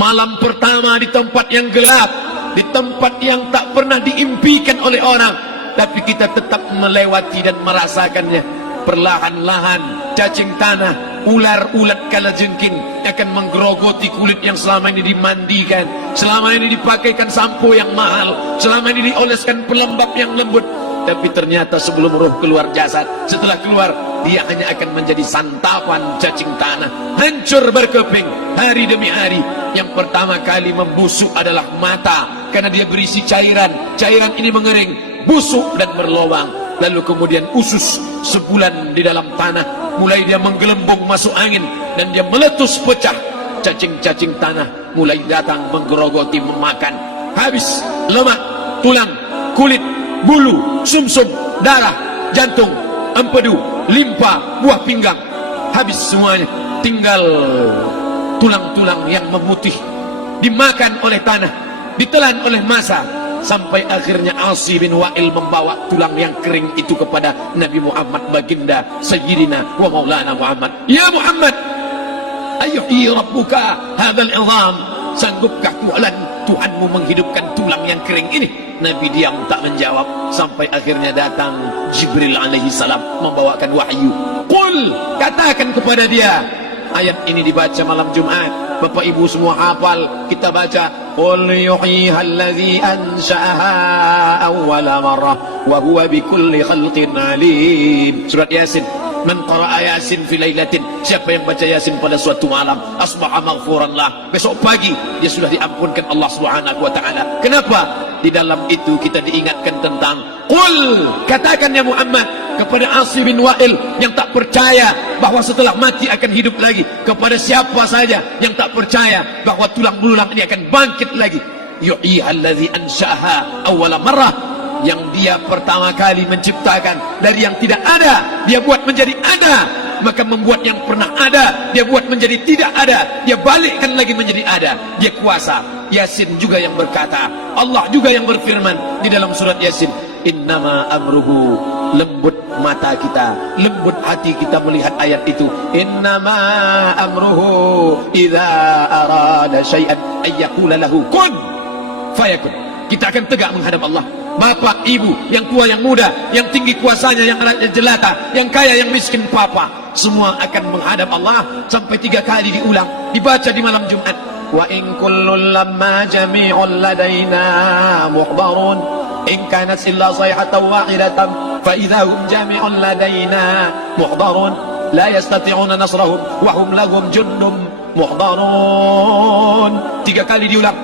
Malam pertama di tempat yang gelap, di tempat yang tak pernah diimpikan oleh orang, tapi kita tetap melewati dan merasakannya. Perlahan-lahan cacing tanah, ular-ulat kalajengking akan menggerogoti kulit yang selama ini dimandikan, selama ini dipakaikan sampo yang mahal, selama ini dioleskan pelembab yang lembut. Tapi ternyata sebelum roh keluar jasad, setelah keluar, dia hanya akan menjadi santapan cacing tanah, hancur berkeping hari demi hari. Yang pertama kali membusuk adalah mata, karena dia berisi cairan. Cairan ini mengering, busuk dan berlubang. Lalu kemudian usus sebulan di dalam tanah, mulai dia menggelembung masuk angin dan dia meletus pecah. Cacing-cacing tanah mulai datang menggerogoti, memakan. Habis lemak, tulang, kulit, bulu, sumsum, darah, jantung, empedu, limpa, buah pinggang. Habis semuanya, tinggal tulang-tulang yang memutih, dimakan oleh tanah, ditelan oleh massa, sampai akhirnya Asi bin Wa'il membawa tulang yang kering itu kepada Nabi Muhammad, baginda Sayyidina wa Maulana Muhammad. Ya Muhammad, ayyuhi rabbuka hadzal izam, sanggupkah Tuhanmu menghidupkan tulang yang kering ini? Nabi diam tak menjawab, sampai akhirnya datang Jibril alaihi salam membawakan wahyu. Qul, katakan kepada dia. Ayat ini dibaca malam Jumat. Bapak ibu semua hafal, kita baca. Qul yuhyiha allazi ansha'aha awwala marrah wa huwa bikulli khalqin alim. Surat Yasin. Man qara'a Yasin fi lailatin, siapa yang baca Yasin pada suatu malam, asbaha maghfuran lah, besok pagi dia sudah diampunkan Allah Subhanahu wa taala. Kenapa? Di dalam itu kita diingatkan tentang qul, katakan ya Muhammad kepada Asi bin Wa'il yang tak percaya bahwa setelah mati akan hidup lagi, kepada siapa saja yang tak percaya bahwa tulang belulang ini akan bangkit lagi. Yuhyiha allazi ansha'aha awwala marrah, yang dia pertama kali menciptakan dari yang tidak ada, dia buat menjadi ada. Maka membuat yang pernah ada, dia buat menjadi tidak ada, dia balikkan lagi menjadi ada. Dia kuasa. Yasin juga yang berkata, Allah juga yang berfirman di dalam surat Yasin, innama amruhu, lembut mata kita, lembut hati kita melihat ayat itu. Innama amruhu idza arada syai'an ayyaqula lahu kun fayakun. Kita akan tegak menghadap Allah. Bapak, ibu, yang tua, yang muda, yang tinggi kuasanya, yang jelata, yang kaya, yang miskin, papa, semua akan menghadap Allah. Sampai 3 kali diulang, dibaca di malam Jumat. Wa in kullun lamma jami'un ladaina muhdarun in kanat illa sayhatan wahidatan fa idza hum jami'un ladaina muhdarun la yastati'una nasrahum wa hum lahum jundum muhdarun. 3 kali diulang.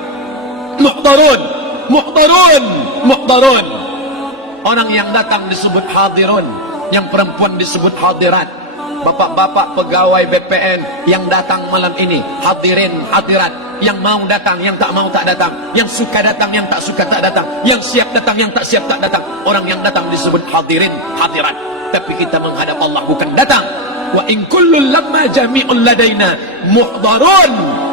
Muhdarun, muhdarun, muhdarun. Orang yang datang disebut hadirun, yang perempuan disebut hadirat. Bapak-bapak pegawai BPN yang datang malam ini, hadirin, hadirat. Yang mau datang, yang tak mau tak datang, yang suka datang, yang tak suka tak datang, yang siap datang, yang tak siap tak datang. Orang yang datang disebut hadirin, hadirat. Tapi kita menghadap Allah bukan datang. Wa in kullun lamma jami'un ladaina muhdarun.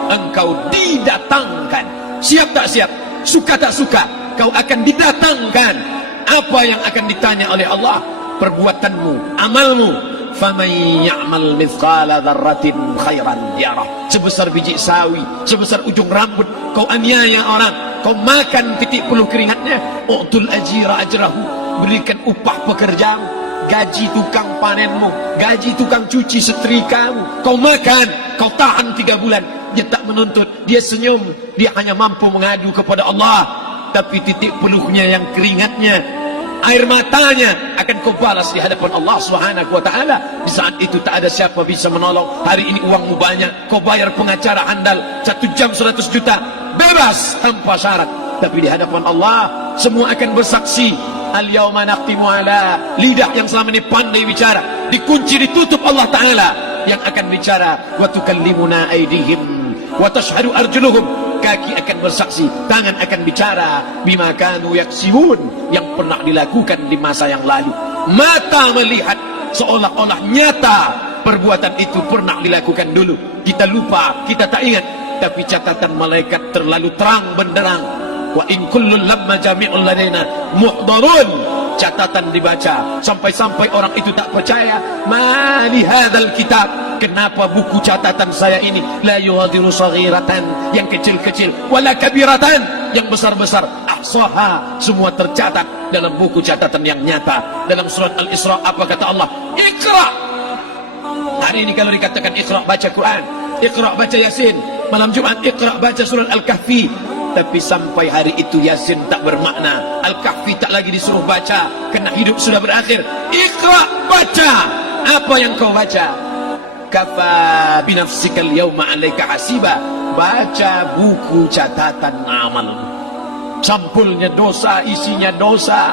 Engkau didatangkan, siap tak siap, suka tak suka, kau akan didatangkan. Apa yang akan ditanya oleh Allah? Perbuatanmu, amalmu. Faman ya'mal mithqala dzarratin khairan yarah. Sebesar biji sawi, sebesar ujung rambut, kau aniaya orang, kau makan titik puluh keringatnya. U'tul ajira ajrahu, berikan upah pekerjaanmu, gaji tukang panenmu, gaji tukang cuci setrikamu. Kau makan, kau tahan 3 bulan. Dia tak menuntut, dia senyum, dia hanya mampu mengadu kepada Allah. Tapi titik peluhnya yang keringatnya, air matanya akan kau balas di hadapan Allah Subhanahu wa taala. Di saat itu tak ada siapa bisa menolong. Hari ini uangmu banyak, kau bayar pengacara andal 1 jam 100 juta, bebas tanpa syarat. Tapi di hadapan Allah semua akan bersaksi. Al-yawma naqtimu ala, lidah yang selama ini pandai bicara dikunci, ditutup Allah taala yang akan bicara. Wa tukallimuna aydihim wa tashhadu arjuluhum, kaki akan bersaksi, tangan akan bicara. Bima kanu yaksibun, yang pernah dilakukan di masa yang lalu. Mata melihat seolah-olah nyata perbuatan itu pernah dilakukan dulu. Kita lupa, kita tak ingat. Tapi catatan malaikat terlalu terang benderang. Wa in kullun lamma jami'un ladaina muhdarun. Catatan dibaca sampai-sampai orang itu tak percaya. Ma li hadzal kitab, kenapa buku catatan saya ini la yughadiru saghiratan, yang kecil-kecil, wala kabiratan, yang besar-besar, ahsaha, semua tercatat dalam buku catatan yang nyata. Dalam surat Al-Isra apa kata Allah? Iqra. Hari ini kalau dikatakan Iqra baca Quran, Iqra baca Yasin, malam Jumat Iqra baca surat Al-Kahfi, tapi sampai hari itu Yasin tak bermakna, Al-Kahfi tak lagi disuruh baca, kerana hidup sudah berakhir. Iqra, baca. Apa yang kau baca? Kafa binafsikal yawma alaika hasiba. Baca buku catatan amal. Sampulnya dosa, isinya dosa,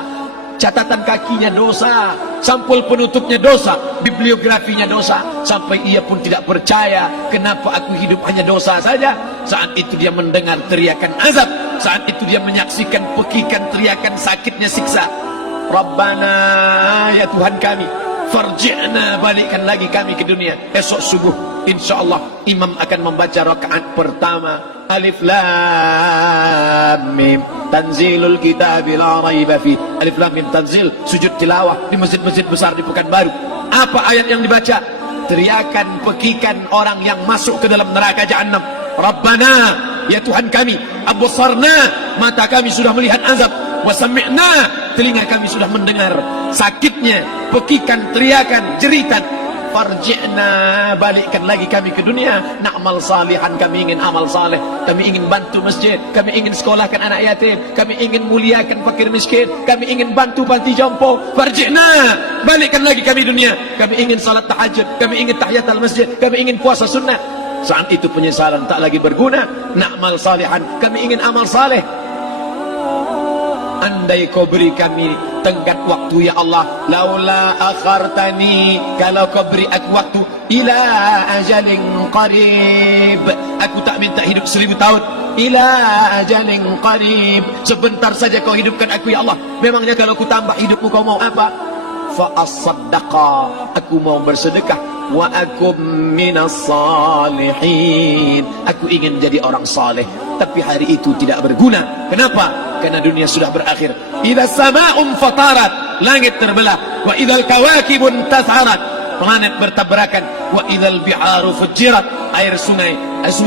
catatan kakinya dosa, sampul penutupnya dosa, bibliografinya dosa. Sampai ia pun tidak percaya, kenapa aku hidup hanya dosa saja. Saat itu dia mendengar teriakan azab, saat itu dia menyaksikan pekikan teriakan sakitnya siksa. Rabbana, ya Tuhan kami, farji'na, balikkan lagi kami ke dunia. Esok subuh insyaallah imam akan membaca rakaat pertama. Alif Lam Mim, tanzilul kitab la raiba fi. Alif Lam Mim tanzil, sujud tilawah di masjid-masjid besar di Pekanbaru. Apa ayat yang dibaca? Teriakan pekikan orang yang masuk ke dalam neraka Jahannam. Rabbana, ya Tuhan kami, absarna, mata kami sudah melihat azab, wa sami'na, telinga kami sudah mendengar sakitnya pekikan teriakan jeritan. Farji'na, balikkan lagi kami ke dunia. Na'mal salihan, kami ingin amal saleh, kami ingin bantu masjid, kami ingin sekolahkan anak yatim, kami ingin muliakan fakir miskin, kami ingin bantu panti jompo. Farji'na, balikkan lagi kami dunia. Kami ingin salat tahajud, kami ingin tahiyatul masjid, kami ingin puasa sunnah. Saat itu penyesalan tak lagi berguna. Na'mal salihan, kami ingin amal saleh. Andai kau beri kami tenggat waktu ya Allah, laula akhartani, kalau kau beri aku waktu, ila ajalin qarib, aku tak minta hidup 1000 tahun, ila ajalin qarib, sebentar saja kau hidupkan aku ya Allah. Memangnya kalau ku tambah hidupmu kau mau apa? Fa as-saddaqa, aku mau bersedekah, wa akum minas salihin, aku ingin jadi orang saleh. Tapi hari itu tidak berguna. Kenapa? Karena dunia sudah berakhir. Idza sama'un fatarat, langit terbelah. Wa idzal kawakibun tas'arat, planet bertabrakan. Wa idzal biharu fujirat, air sungai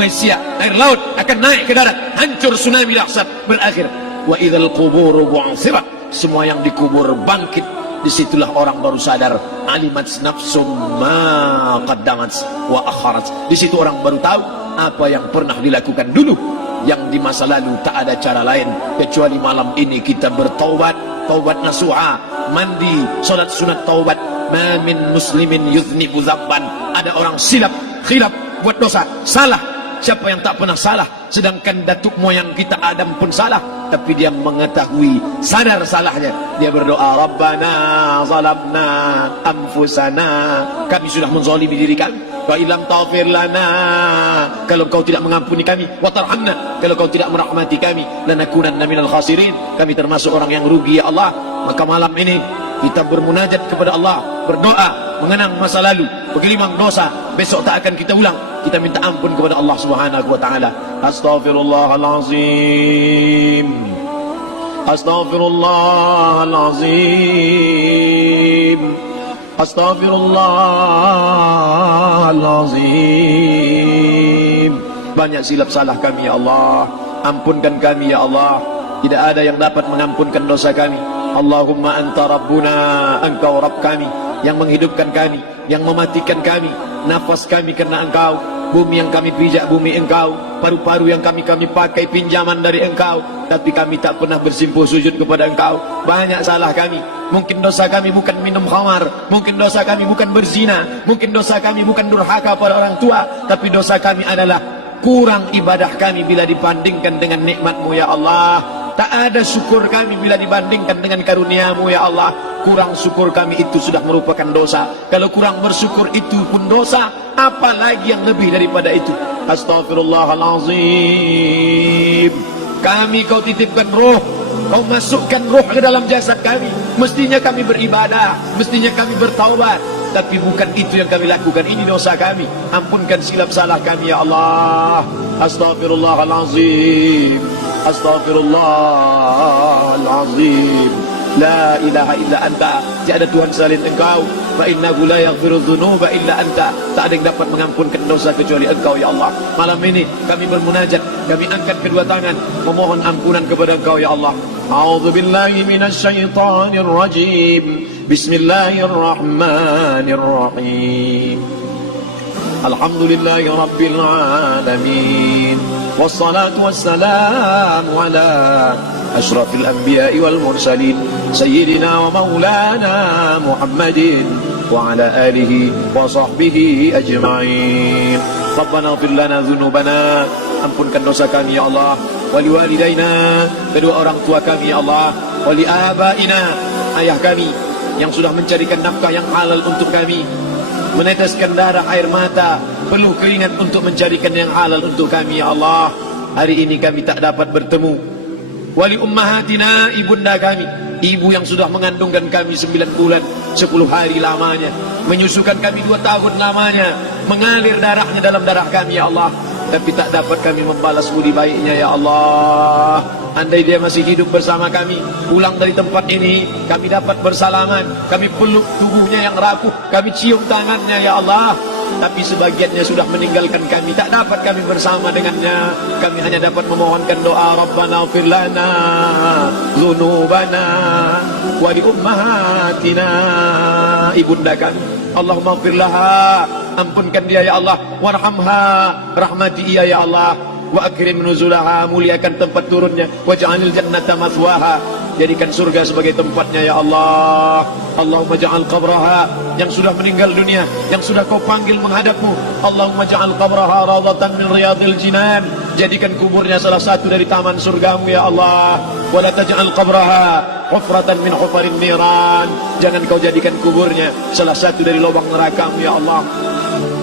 siak, air laut akan naik ke darat, hancur, tsunami dahsyat berakhir. Wa idzal quburu bu'sirat, semua yang dikubur bangkit. Disitulah orang baru sadar, alimat nafsum ma qaddamat wa akharat. Di situ orang baru tahu apa yang pernah dilakukan dulu, yang di masa lalu tak ada cara lain kecuali malam ini kita bertaubat, taubat nasuha, mandi, salat sunat taubat. Ma min muslimin yuznibu dzabban, ada orang silap, khilaf, buat dosa, salah. Siapa yang tak pernah salah? Sedangkan datuk moyang kita Adam pun salah, tapi dia mengetahui, sadar salahnya. Dia berdoa, Rabbana zalamna anfusana, kami sudah menzalimi diri kami. Wa ilam taghfir lana, kalau kau tidak mengampuni kami, wa tarhamna, kalau kau tidak merahmati kami, lanakunanna minal khasirin, kami termasuk orang yang rugi ya Allah. Maka malam ini kita bermunajat kepada Allah, berdoa, mengenang masa lalu, bergelimang dosa, besok tak akan kita ulang. Kita minta ampun kepada Allah Subhanahu wa taala. Astaghfirullahalazim, astaghfirullahalazim, astaghfirullahalazim. Banyak silap salah kami ya Allah, ampunkan kami ya Allah. Tidak ada yang dapat mengampunkan dosa kami. Allahumma anta rabbuna, engkau Rabb kami, yang menghidupkan kami, yang mematikan kami, nafas kami karena engkau, bumi yang kami pijak bumi engkau, paru-paru yang kami pakai pinjaman dari engkau, tapi kami tak pernah bersimpuh sujud kepada engkau. Banyak salah kami. Mungkin dosa kami bukan minum khamar, mungkin dosa kami bukan berzina, mungkin dosa kami bukan durhaka pada orang tua, tapi dosa kami adalah kurang ibadah kami bila dibandingkan dengan nikmat-Mu ya Allah. Tak ada syukur kami bila dibandingkan dengan karunia-Mu ya Allah. Kurang syukur kami itu sudah merupakan dosa. Kalau kurang bersyukur itu pun dosa, apalagi yang lebih daripada itu. Astaghfirullahalazim. Kami kau titipkan roh, kau masukkan roh ke dalam jasad kami. Mestinya kami beribadah, mestinya kami bertaubat, tapi bukan itu yang kami lakukan. Ini dosa kami. Ampunkan silap salah kami ya Allah. Astaghfirullahalazim, astaghfirullahalazim, La ilaha illa anta, tiada Tuhan selain Engkau. Fa innahu la yaghfiru dzunuba illa anta, tak ada yang dapat mengampunkan dosa kecuali Engkau ya Allah. Malam ini kami bermunajat, kami angkat kedua tangan memohon ampunan kepada Engkau ya Allah. A'udzu billahi minasyaitonir rajim. Bismillahirrahmanirrahim. Alhamdulillahi rabbil alamin. Wassalatu wassalamu ala asyrafil anbiya'i wal mursalin sayyidina wa maulana Muhammadin wa ala alihi wa sahbihi ajma'in. Rabbana ighfir lana dzunubana, ampunkan dosa kami ya Allah, wa liwalidaina, kedua orang tua kami ya Allah, wa li abaina, ayah kami yang sudah mencarikan nafkah yang halal untuk kami, meneteskan darah air mata, penuh keringat untuk mencarikan yang halal untuk kami ya Allah. Hari ini kami tak dapat bertemu. Wali ummahatina, ibunda kami, ibu yang sudah mengandungkan kami 9 bulan 10 hari lamanya, menyusukan kami 2 tahun lamanya, mengalir darahnya dalam darah kami ya Allah, tapi tak dapat kami membalas budi baiknya ya Allah. Andai dia masih hidup bersama kami, pulang dari tempat ini, kami dapat bersalaman, kami peluk tubuhnya yang rapuh, kami cium tangannya ya Allah. Tapi sebagiannya sudah meninggalkan kami, tak dapat kami bersama dengannya. Kami hanya dapat memohonkan doa, Rabbana ighfir lana dzunubana wa li ummahatina, ibunda kami, Allahumma ighfir laha, ampunkan dia ya Allah, warhamha, rahmati ia ya Allah, wa akrim nuzulaha, muliakan tempat turunnya, waj'alil jannata mathwaha, jadikan surga sebagai tempatnya ya Allah. Allahumma ja'al qabraha, yang sudah meninggal dunia, yang sudah kau panggil menghadapmu, Allahumma ja'al qabraha rawdatan min riyadil jinan, jadikan kuburnya salah satu dari taman surgamu ya Allah. Wa la taj'al qabraha hufratan min hufarin niran, jangan kau jadikan kuburnya salah satu dari lubang nerakamu ya Allah.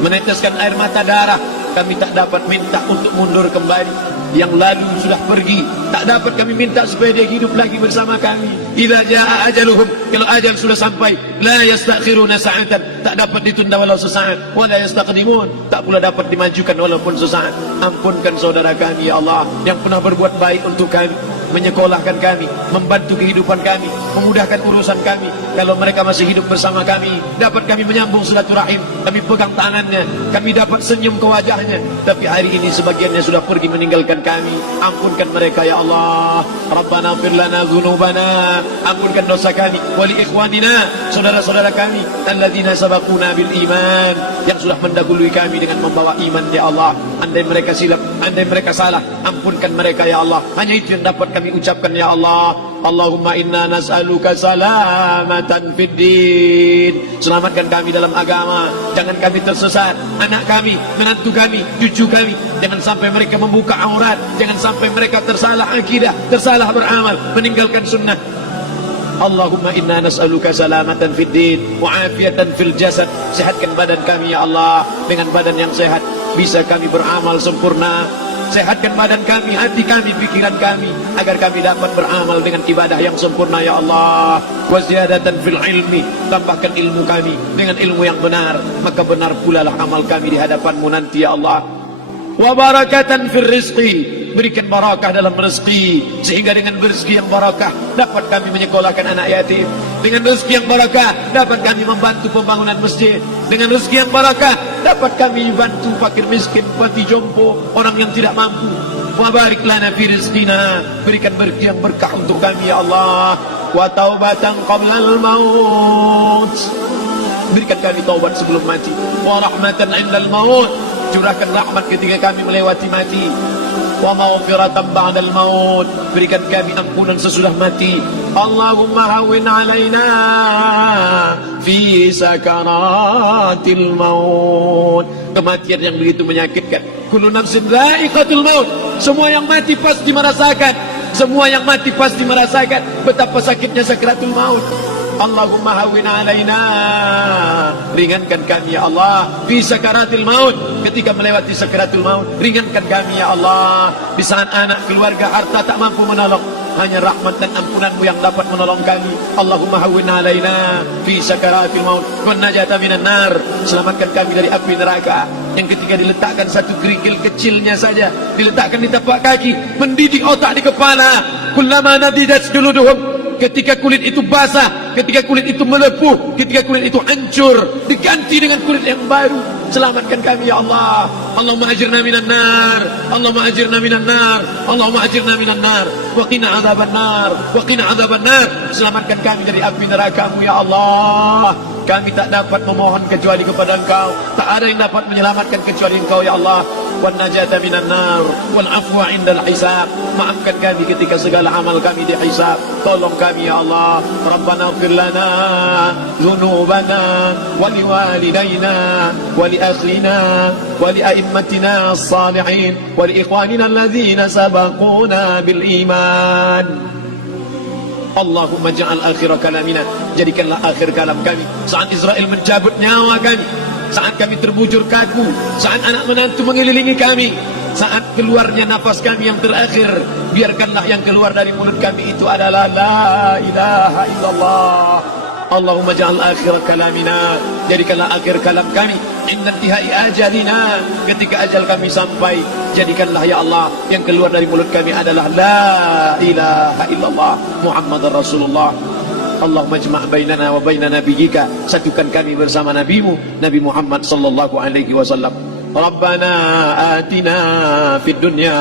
Meneteskan air mata darah, kami tak dapat minta untuk mundur kembali. Yang lalu sudah pergi, tak dapat kami minta supaya dia hidup lagi bersama kami. Idza jaa ajaluhum, kalau ajal sudah sampai, la yastakhiruna sa'atan, tak dapat ditunda walau sesaat, wa la yastaqdimun, tak pula dapat dimajukan walaupun sesaat. Ampunkan saudara kami ya Allah, yang pernah berbuat baik untuk kami, menyekolahkan kami, membantu kehidupan kami, memudahkan urusan kami. Kalau mereka masih hidup bersama kami, dapat kami menyambung silaturahim, kami pegang tangannya, kami dapat senyum ke wajahnya. Tapi hari ini sebagiannya sudah pergi meninggalkan kami. Ampunkan mereka ya Allah. Rabbana ighfir lana dzunubana, ampunkan dosa kami, wali ikhwanina, saudara-saudara kami, alladzina sabaquna bil iman, yang sudah mendahului kami dengan membawa iman ya Allah. Andai mereka silap, andai mereka salah, ampunkan mereka ya Allah. Hanya itu yang dapat kami ucapkan ya Allah. Allahumma inna nas'aluka salamatan fid din, selamatkan kami dalam agama, jangan kami tersesat, anak kami, menantu kami, cucu kami, jangan sampai mereka membuka aurat, jangan sampai mereka tersalah akidah, tersalah beramal, meninggalkan sunnah. Allahumma inna nas'aluka salamatan fid din wa afiatan fil jasad, sehatkan badan kami ya Allah, dengan badan yang sehat bisa kami beramal sempurna. Sehatkan badan kami, hati kami, pikiran kami, agar kami dapat beramal dengan ibadah yang sempurna ya Allah. Wa ziyadatan fil ilmi, tambahkan ilmu kami dengan ilmu yang benar, maka benar pula lah amal kami di hadapan-Mu nanti ya Allah. Wa barakatan fil rizqi, berikan barakah dalam rezeki, sehingga dengan rezeki yang barakah dapat kami menyekolahkan anak yatim. Dengan rezeki yang barakah dapat kami membantu pembangunan masjid. Dengan rezeki yang barakah dapat kami bantu fakir miskin, panti jompo, orang yang tidak mampu. Wa barik lana fi rizqina, berikan rezeki yang berkah untuk kami ya Allah. Wa taubatan qablal maut, berikan kami taubat sebelum mati. Wa rahmatan indal maut, curahkan rahmat ketika kami melewati mati. Wa maghfiratan ba'dal maut, berikan kami ampunan sesudah mati. Allahumma hawwin alaina fi sakaratil maut, kematian yang begitu menyakitkan. Kullu nafsin dha'iqatul maut, semua yang mati pasti merasakan, semua yang mati pasti merasakan betapa sakitnya sakaratul maut. Allahumma hawwin alaina, ringankan kami ya Allah fi sakaratil maut, ketika melewati sakaratul maut, ringankan kami ya Allah. Di saat anak, keluarga, harta tak mampu menolong, hanya rahmat dan ampunan-Mu yang dapat menolong kami. Allahumma hawwin alaina fi sakaratil maut wan najata minan nar, selamatkan kami dari api neraka yang ketika diletakkan satu kerikil kecilnya saja, diletakkan di tapak kaki, mendidik otak di kepala. Kullama nadidat juluduhum ketika kulit itu basah, ketika kulit itu melepuh, ketika kulit itu hancur, diganti dengan kulit yang baru. Selamatkan kami ya Allah. Allahumma ajirna minan nar, Allahumma ajirna minan nar, Allahumma ajirna minan nar, wa qina adzaban nar, wa qina adzaban nar. Selamatkan kami dari api neraka-Mu ya Allah. Kami tak dapat memohon kecuali kepada Engkau, tak ada yang dapat menyelamatkan kecuali Engkau ya Allah. Wan najata minan nar, wal afwa indal hisab. Maafkan kami ketika segala amal kami dihisab. Tolong kami ya Allah. Rabbana ighfir lana dzunubana wa liwalidayna wa li akhina wa li a'immatina as-salihin wa li ikhwanina alladhina sabaquna bil iman. Allahumma ja'al akhir kalamina, jadikanlah akhir kalam kami saat Israel mencabut nyawa kami, saat kami terbujur kaku, saat anak menantu mengelilingi kami, saat keluarnya nafas kami yang terakhir, biarkanlah yang keluar dari mulut kami itu adalah la ilaha illallah. Allahumma ja'al akhir kalamina, jadikanlah akhir kalam kami inna intihai ajalina, ketika ajal kami sampai, jadikanlah ya Allah yang keluar dari mulut kami adalah la ilaha illallah Muhammadar Rasulullah. Allahumma jma' bainana wa baina nabiyyika, satukan kami bersama nabimu Nabi Muhammad sallallahu alaihi wasallam. Rabbana atina fid dunya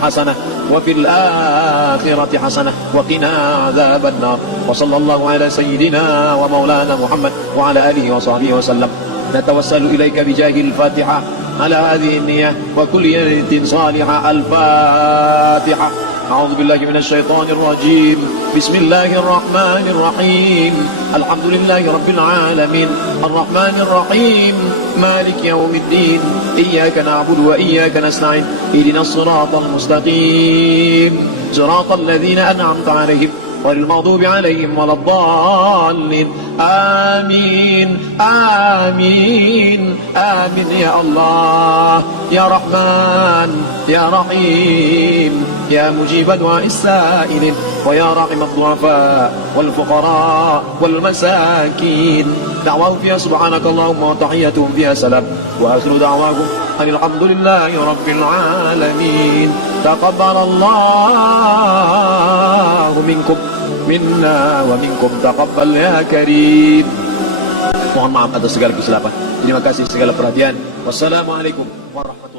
hasanah wa fil akhirati hasanah wa qina adzaban nar. Wa sallallahu ala sayyidina wa maulana Muhammad wa ala alihi wa sahbihi wa sallam. Natawassalu ilaika bijahil Fatihah ala hadhihi niyyah wa kulli niyatin salihah. Al-Fatihah. A'udzu billahi minasy syaithanir rajim. Bismillahir rahmanir rahim. Alhamdulillahi rabbil alamin. Arrahmanir rahim. Malik yaumiddin. Iyyaka na'budu wa iyyaka nasta'in. Ihdinas siratal mustaqim. Siratal ladzina an'amta 'alaihim ghairil maghdubi 'alaihim waladdallin. Amin. Amin. Amin ya Allah. Ya Rahman, ya Rahim, يا مجيب دعاء السائلين ويا راحم الضعفاء والفقراء والمساكين. دعواهم فيها سبحانك اللهم وتحياتهم فيها سلام وآخر دعواهم أن الحمد لله رب العالمين. تقبل الله منكم منا ومنكم تقبل يا كريم. Mohon maaf atas segala kesilapan. Terima kasih segala perhatian. Wassalamualaikum warahmatullahi wabarakatuh.